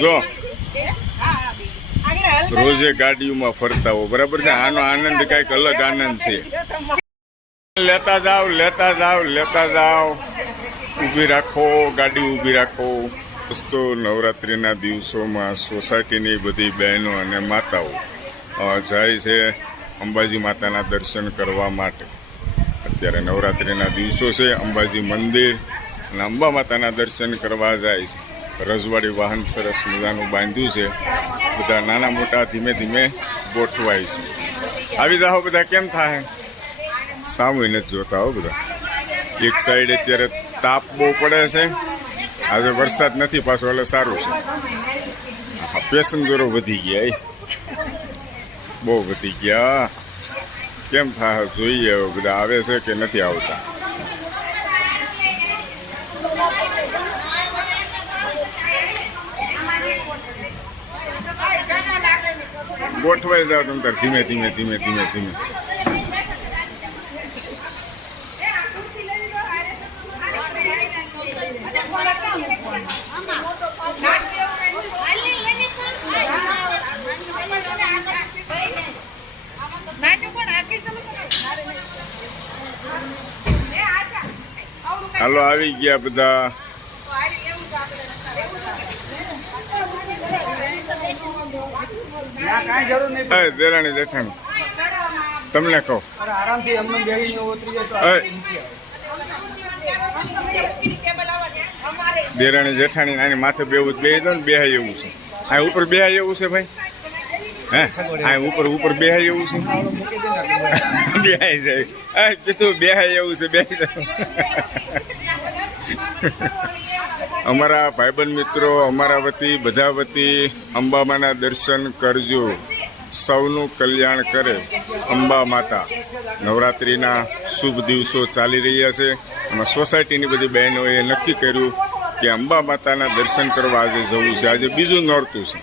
જો રોજે ગાડીઓમાં ફરતા હો, બરાબર છે. આનો આનંદ કઈક અલગ આનંદ છે. લેતા જાવ, લેતા જાવ, લેતા જાવ. ઊભી રાખો, ગાડી ઊભી રાખો. દોસ્તો, નવરાત્રિના દિવસોમાં સોસાયટીની બધી બહેનો અને માતાઓ જાય છે અંબાજી માતાના દર્શન કરવા માટે. અત્યારે નવરાત્રિના દિવસો છે. અંબાજી મંદિર અને અંબા માતાના દર્શન કરવા જાય છે. રજવાડી વાહન સરસ મજાનું બાંધ્યું છે. બધા નાના મોટા ધીમે ધીમે ગોઠવાય છે. આવી જાઓ બધા. કેમ થાય? સામું નથી જોતા હો બધા. એક સાઈડ અત્યારે તાપ બહુ પડે છે. આજે વરસાદ નથી પાછો, એટલે સારું છે. પેસેન્જરો વધી ગયા, બહુ વધી ગયા. કેમ થાય જોઈએ હવે. બધા આવે છે કે નથી આવતા? ગોઠવાઈ જાવ તમે તાર ધીમે ધીમે ધીમે ધીમે ધીમે. હાલો, આવી ગયા બધા. દેરાણી જેઠાણી તમને કહો, દેરાણી જેઠાણી આની માથે બેવું બે ને બેહાય એવું છે. આ ઉપર બેહાય એવું છે ભાઈ. હે, આ ઉપર ઉપર બેહાય એવું છે. બેહાય જાય કીધું બેહાય એવું છે. બેહાય અમારા ભાઈબંધ મિત્રો, અમારા વતી, બધા વતી અંબામાના દર્શન કરજો. સૌનું કલ્યાણ કરે અંબા માતા. નવરાત્રિના શુભ દિવસો ચાલી રહ્યા છે. અને સોસાયટીની બધી બહેનોએ નક્કી કર્યું કે અંબા માતાના દર્શન કરવા આજે જવું છે. આજે બીજું નોરતું છે.